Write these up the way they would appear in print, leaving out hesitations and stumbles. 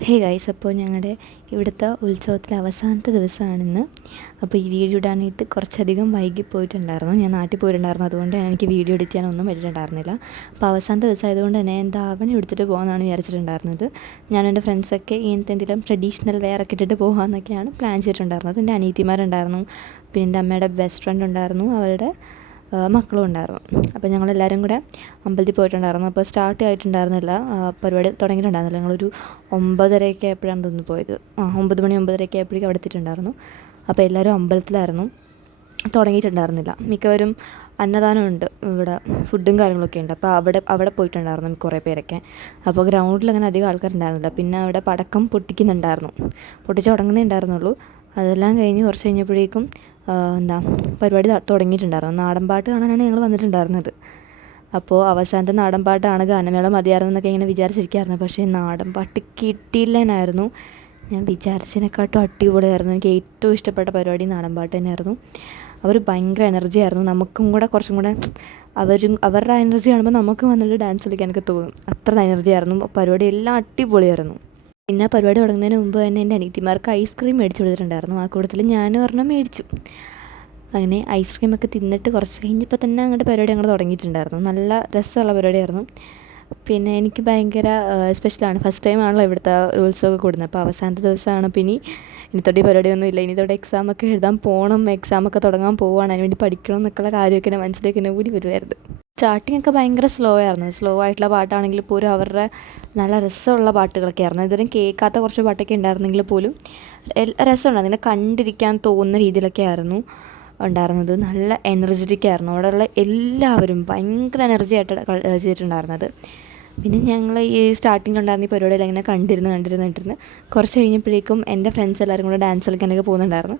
Hey guys, അപ്പോൾ ഞങ്ങളുടെ ഇവിടുത്തെ ഉത്സവത്തിലെ അവസാനത്തെ ദിവസമാണിന്ന്. അപ്പോൾ ഈ വീഡിയോ ഇടാനായിട്ട് കുറച്ചധികം വൈകിപ്പോയിട്ടുണ്ടായിരുന്നു. ഞാൻ നാട്ടിൽ പോയിട്ടുണ്ടായിരുന്നു, അതുകൊണ്ട് എനിക്ക് വീഡിയോ എഡിറ്റ് ചെയ്യാനൊന്നും പറ്റിയിട്ടുണ്ടായിരുന്നില്ല. അപ്പോൾ അവസാനത്തെ ദിവസമായതുകൊണ്ട് തന്നെ ഞാൻ ധാവണി എടുത്തിട്ട് പോകാമെന്നാണ് വിചാരിച്ചിട്ടുണ്ടായിരുന്നത്. ഞാൻ എൻ്റെ ഫ്രണ്ട്സൊക്കെ ഇങ്ങനത്തെ എന്തെങ്കിലും ട്രഡീഷണൽ വെയർ ഒക്കെ ഇട്ടിട്ട് പോകാമെന്നൊക്കെയാണ് പ്ലാൻ ചെയ്തിട്ടുണ്ടായിരുന്നത്. എൻ്റെ അനിയത്തിമാരുണ്ടായിരുന്നു, പിന്നെ എൻ്റെ അമ്മയുടെ ബെസ്റ്റ് ഫ്രണ്ട് ഉണ്ടായിരുന്നു, അവരുടെ മക്കളും ഉണ്ടായിരുന്നു. അപ്പോൾ ഞങ്ങളെല്ലാവരും കൂടെ അമ്പലത്തിൽ പോയിട്ടുണ്ടായിരുന്നു. അപ്പോൾ സ്റ്റാർട്ട് ആയിട്ടുണ്ടായിരുന്നില്ല, പരിപാടി തുടങ്ങിയിട്ടുണ്ടായിരുന്നില്ല. ഞങ്ങളൊരു 9:30 ആയപ്പോഴാണ് തോന്നുന്നു പോയത്. 9 മണി 9:30 ആയപ്പോഴേക്കും അവിടെ എത്തിയിട്ടുണ്ടായിരുന്നു. അപ്പോൾ എല്ലാവരും അമ്പലത്തിലായിരുന്നു, തുടങ്ങിയിട്ടുണ്ടായിരുന്നില്ല. മിക്കവരും അന്നദാനമുണ്ട്, ഇവിടെ ഫുഡും കാര്യങ്ങളൊക്കെ ഉണ്ട്. അപ്പോൾ അവിടെ പോയിട്ടുണ്ടായിരുന്നു കുറേ പേരൊക്കെ. അപ്പോൾ ഗ്രൗണ്ടിൽ അങ്ങനെ അധികം ആൾക്കാരുണ്ടായിരുന്നില്ല. പിന്നെ അവിടെ പടക്കം പൊട്ടിക്കുന്നുണ്ടായിരുന്നു, പൊട്ടിച്ച് തുടങ്ങുന്നുണ്ടായിരുന്നുള്ളൂ. അതെല്ലാം കഴിഞ്ഞ് കുറച്ച് കഴിഞ്ഞപ്പോഴേക്കും പരിപാടി തുടങ്ങിയിട്ടുണ്ടായിരുന്നു. നാടൻ പാട്ട് കാണാനാണ് ഞങ്ങൾ വന്നിട്ടുണ്ടായിരുന്നത്. അപ്പോൾ അവസാനത്തെ നാടൻ പാട്ടാണ്, ഗാനമേള മതിയായിരുന്നു എന്നൊക്കെ ഇങ്ങനെ വിചാരിച്ചിരിക്കുകയായിരുന്നു. പക്ഷേ നാടൻ പാട്ട് കിട്ടിയില്ലെന്നായിരുന്നു. ഞാൻ വിചാരിച്ചതിനെക്കാട്ടും അടിപൊളിയായിരുന്നു. എനിക്ക് ഏറ്റവും ഇഷ്ടപ്പെട്ട പരിപാടി നാടൻ പാട്ട് തന്നെയായിരുന്നു. അവർ ഭയങ്കര എനർജി ആയിരുന്നു. നമുക്കും കൂടെ കുറച്ചും കൂടെ അവരുടെ എനർജി കാണുമ്പോൾ നമുക്ക് വന്നിട്ട് ഡാൻസ് കളിക്കാനൊക്കെ തോന്നും. അത്ര എനർജി ആയിരുന്നു. പരിപാടി എല്ലാം അടിപൊളിയായിരുന്നു. പിന്നെ പരിപാടി തുടങ്ങുന്നതിന് മുമ്പ് തന്നെ എൻ്റെ അനിയത്തിമാർക്ക് ഐസ്ക്രീം മേടിച്ചു കൊടുത്തിട്ടുണ്ടായിരുന്നു. ആ കൂട്ടത്തിൽ ഞാനും ഒരെണ്ണം മേടിച്ചു. അങ്ങനെ ഐസ്ക്രീമൊക്കെ തിന്നിട്ട് കുറച്ച് കഴിഞ്ഞപ്പോൾ തന്നെ അങ്ങോട്ട് പരിപാടി അങ്ങോട്ട് തുടങ്ങിയിട്ടുണ്ടായിരുന്നു. നല്ല രസമുള്ള പരിപാടിയായിരുന്നു. പിന്നെ എനിക്ക് ഭയങ്കര സ്പെഷ്യലാണ്. ഫസ്റ്റ് ടൈമാണല്ലോ ഇവിടുത്തെ ഉത്സവമൊക്കെ കൂടുന്നത്. അപ്പോൾ അവസാനത്തെ ദിവസമാണ്. പിന്നെ ഇനി തൊട്ട് പരിപാടിയൊന്നും ഇല്ല. ഇനി തൊട്ട് എക്സാമൊക്കെ എഴുതാൻ പോകണം, എക്സാമൊക്കെ തുടങ്ങാൻ പോവുകയാണ്, അതിന് വേണ്ടി പഠിക്കണം എന്നൊക്കെയുള്ള കാര്യമൊക്കെ എൻ്റെ മനസ്സിലേക്ക് എന്നെ കൂടി വരുമായിരുന്നു. സ്റ്റാർട്ടിങ് ഒക്കെ ഭയങ്കര സ്ലോ ആയിരുന്നു. സ്ലോ ആയിട്ടുള്ള പാട്ടാണെങ്കിൽ പോലും അവരുടെ നല്ല രസമുള്ള പാട്ടുകളൊക്കെ ആയിരുന്നു. ഇതുവരെയും കേൾക്കാത്ത കുറച്ച് പാട്ടൊക്കെ ഉണ്ടായിരുന്നെങ്കിൽ പോലും രസമുണ്ട്, അതിനെ കണ്ടിരിക്കാൻ തോന്നുന്ന രീതിയിലൊക്കെ ആയിരുന്നു ഉണ്ടായിരുന്നത്. നല്ല എനർജറ്റിക് ആയിരുന്നു. അവിടെയുള്ള എല്ലാവരും ഭയങ്കര എനർജി ആയിട്ട് ചെയ്തിട്ടുണ്ടായിരുന്നത്. പിന്നെ ഞങ്ങൾ ഈ സ്റ്റാർട്ടിങ്ങിലുണ്ടായിരുന്ന ഈ പരിപാടിയിൽ ഇങ്ങനെ കണ്ടിരുന്ന് കുറച്ച് കഴിഞ്ഞപ്പോഴേക്കും എൻ്റെ ഫ്രണ്ട്സ് എല്ലാവരും കൂടെ ഡാൻസ് കളിക്കാനൊക്കെ പോകുന്നുണ്ടായിരുന്നു.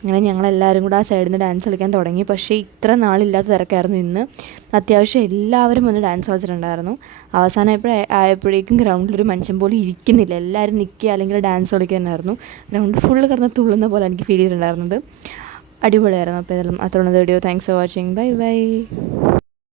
അങ്ങനെ ഞങ്ങളെല്ലാവരും കൂടെ ആ സൈഡിൽ നിന്ന് ഡാൻസ് കളിക്കാൻ തുടങ്ങി. പക്ഷേ ഇത്ര നാളില്ലാത്ത തിരക്കായിരുന്നു ഇന്ന്. അത്യാവശ്യം എല്ലാവരും വന്ന് ഡാൻസ് കളിച്ചിട്ടുണ്ടായിരുന്നു. ആയപ്പോഴേക്കും ഗ്രൗണ്ടിലൊരു മനുഷ്യൻ പോലും ഇരിക്കുന്നില്ല. എല്ലാവരും നിൽക്കുക അല്ലെങ്കിൽ ഡാൻസ് കളിക്കാനായിരുന്നു. ഗ്രൗണ്ട് ഫുള്ള് കിടന്ന് തുള്ളുന്ന പോലെ എനിക്ക് ഫീൽ ചെയ്തിട്ടുണ്ടായിരുന്നത്. അടിപൊളിയായിരുന്നു. അപ്പോൾ ഇതെല്ലാം അത്രയുള്ള video. Thanks for watching. Bye by.